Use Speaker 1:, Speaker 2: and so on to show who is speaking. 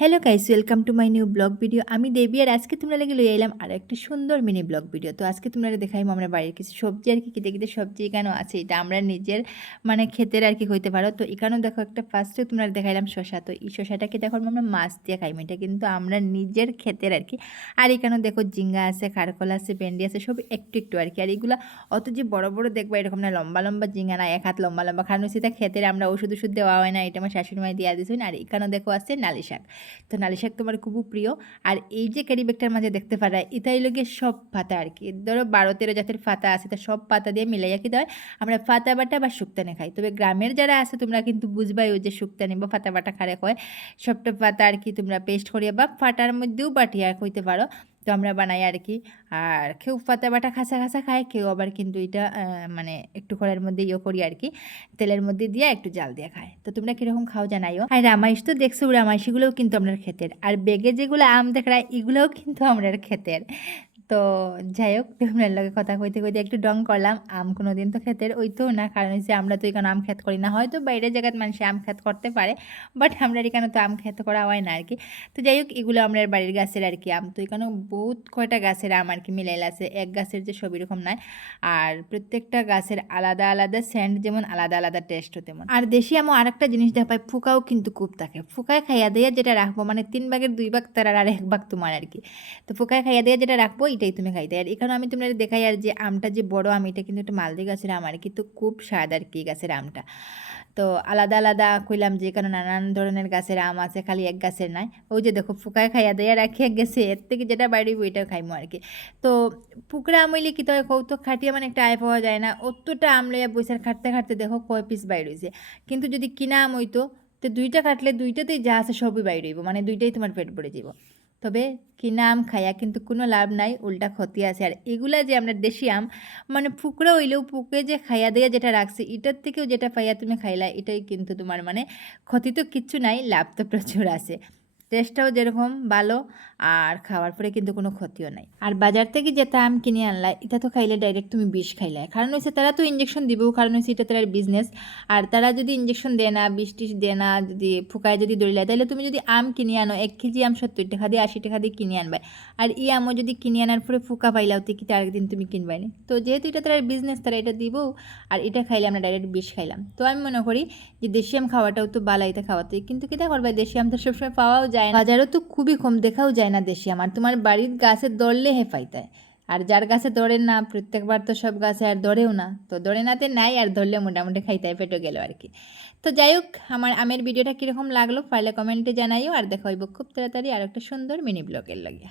Speaker 1: Hello guys welcome to my new vlog video আমি দেবী আর আজকে তোমরা লেগে লই এলাম আর একটি সুন্দর মিনি ব্লগ ভিডিও তো আজকে তোমরা দেখাইম আমরা বাড়ির কিছু সবজি আর কি কিতে কিতে সবজি এখানেও আছে, এটা আমরা নিজের মানে ক্ষেতের আর কি হইতে পারো। তো এখানেও দেখো একটা ফার্স্টে তোমরা দেখাইলাম শশা তো এই শশাটাকে দেখো আমরা মাছ দিয়ে খাইম। এটা কিন্তু আমরা নিজের ক্ষেতের আর কি। আর এখানেও দেখো জিঙ্গা আছে, খারকল আছে, ভেন্ডি আছে, সব একটু একটু আর কি। আর এগুলো অত যে বড় বড় দেখব এরকম না, লম্বা লম্বা জিঙ্গা না, এক হাত লম্বা লম্বা। কারণ সেটা ক্ষেতের, আমরা ওষুধ ওষুধ দেওয়া হয় না, এটা আমার শাশুড়ি মাই দিয়ে দিয়েছেন আর এখানেও দেখো আছে নালি শাক। তো নালি শাক তোমার খুব প্রিয়। আর এই যে ক্যারি ব্যাগটার মাঝে দেখতে পারা, এটাই লোকের সব পাতা আর কি। ধরো বারো তেরো জাতের পাতা আছে, তা সব পাতা দিয়ে মিলাইয়া কি দেয় আমরা ফাতা বাটা বা শুক্তানে খাই। তবে গ্রামের যারা আছে, তোমরা কিন্তু বুঝবাই ওই যে শুক্তানি বা ফাতা বাটা খারে কয়, সবটা পাতা আর কি তোমরা পেস্ট করিয়া বা ফাটার মধ্যেও বাটিয়া হইতে পারো। তো আমরা বানাই আর কি আর কেউ পাতা বাটা খাসা খাসা খায়, কেউ আবার কিন্তু এটা মানে একটু কড়াইয়ের মধ্যে ইয়ে করি আর কি তেলের মধ্যে দিয়ে একটু জাল দিয়ে খায়। তো তোমরা কীরকম খাও জানাইও। আর রামাইশ তো দেখছ, রামাইশিগুলোও কিন্তু আমরা ক্ষেতের। আর বেগে যেগুলো আম দেখায়, এগুলোও কিন্তু আমরা ক্ষেতের। তো যাই হোক, তোমরা লগে কথা কইতে কইতে একটু ডং করলাম। আম কোনো দিন তো ক্ষেতের ওইতো না, কারণ হচ্ছে আমরা তো এখানে আম খেত করি না। হয়তো বাইরের জায়গায় মানুষ আম খেত করতে পারে, বাট আমরা এখানে তো আম খেত করা হয় না আর কি তো যাই হোক, এগুলো আমরা বাড়ির গাছের আর কি আম। তো এখানে বহুত কয়টা গাছের আম আর কি মিলাইল আছে। এক গাছের যে সব এরকম নয় আর প্রত্যেকটা গাছের আলাদা আলাদা স্যান্ড যেমন আলাদা আলাদা টেস্টও তেমন। আর দেশি আমও আরেকটা জিনিস দেখা পাই ফুকাও কিন্তু খুব থাকে। ফুকায় খাইয়া দিয়ে যেটা রাখব মানে তিন ভাগের দুই ভাগ তার আর এক ভাগ তোমার আর কি তো ফুকায় খাইয়া দিয়ে যেটা রাখব এটাই তুমি খাইতে। আর এখানে আমি তোমরা দেখাই আর যে আমটা যে বড় আম, এটা কিন্তু একটা মালদি গাছের আম, আর কিন্তু খুব স্বাদ আর কি গাছের আমটা। তো আলাদা আলাদা কইলাম যে এখানে নানান ধরনের গাছের আম আছে, খালি এক গাছের নাই। ওই যে দেখো ফুকায় খাইয়া দেয়া এক গেছে, এর থেকে যেটা বাড়ি ওইটাও খাইমো আর কি। তো পুকরা আম হইলে কি তো কৌতুক খাটিয়ে মানে একটা আয় পাওয়া যায় না। অতটা আম লইয়া বৈশাখ খাটতে খাটতে দেখো কয় পিস বাইর হয়েছে কিন্তু যদি কিনা আম হইতো, তো দুইটা কাটলে দুইটাতেই যা আছে সবই বাইর হইব মানে দুইটাই তোমার পেট ভরে যাব তবে কিনা আম খাইয়া কিন্তু কোনো লাভ নাই, উল্টা ক্ষতি আছে। আর এগুলা যে আমরা দেশি আম মানে ফুকরা হইলেও পুকে যে খাইয়া দিয়ে যেটা রাখছি, এটার থেকেও যেটা পাইয়া তুমি খাইলা, এটাই কিন্তু তোমার মানে ক্ষতি তো কিচ্ছু নাই, লাভ তো প্রচুর আছে। টেস্টটাও যেরকম ভালো, আর খাওয়ার পরে কিন্তু কোনো ক্ষতিও নাই। আর বাজার থেকে যেটা আম কিনে আনলাই এটা তো খাইলে ডাইরেক্ট তুমি বিষ খাইলে। কারণ হচ্ছে তারা তো ইঞ্জেকশন দিবেও, কারণ হচ্ছে এটা তার বিজনেস আর তারা যদি ইঞ্জেকশন দেয় না, বিষ টিস দেয় না, যদি ফুকায় যদি দৌড়িলে তাহলে তুমি যদি আম কিনে আনো, এক কেজি আম সত্তর টাকা দিয়ে, আশি টাকা দিয়ে কিনে আনবে। আর ই আমও যদি কিনে আনার পরে ফুকা পাইলাও, তো কি তার একদিন তুমি কিনবে না? তো যেহেতু এটা তার বিজনেস তারা এটা দিবও, আর এটা খাইলে আমরা ডাইরেক্ট বিষ খাইলাম। তো আমি মনে করি যে দেশি আম খাওয়াটাও তো বালাইতে খাওয়াতে। কিন্তু কি করবে, দেশি আম তো সবসময় পাওয়াও যায় বাজারও তো খুবই কম, দেখাও যায় না দেশি আমার। তোমার বাড়ির গাছে দৌড়লে হেফাইতায় আর যার গাছে দরে না, প্রত্যেকবার তো সব গাছে আর দরেও না। তো দরে নাতে নাই, আর ধরলে মোটামুটি খাইতায় পেটে গেল আর কি। তো যাই হোক, আমার আমের ভিডিওটা কীরকম লাগল, ফাইলে কমেন্টে জানাইও। আর দেখা হইব খুব তাড়াতাড়ি আর একটা সুন্দর মিনি ব্লগের লাগিয়া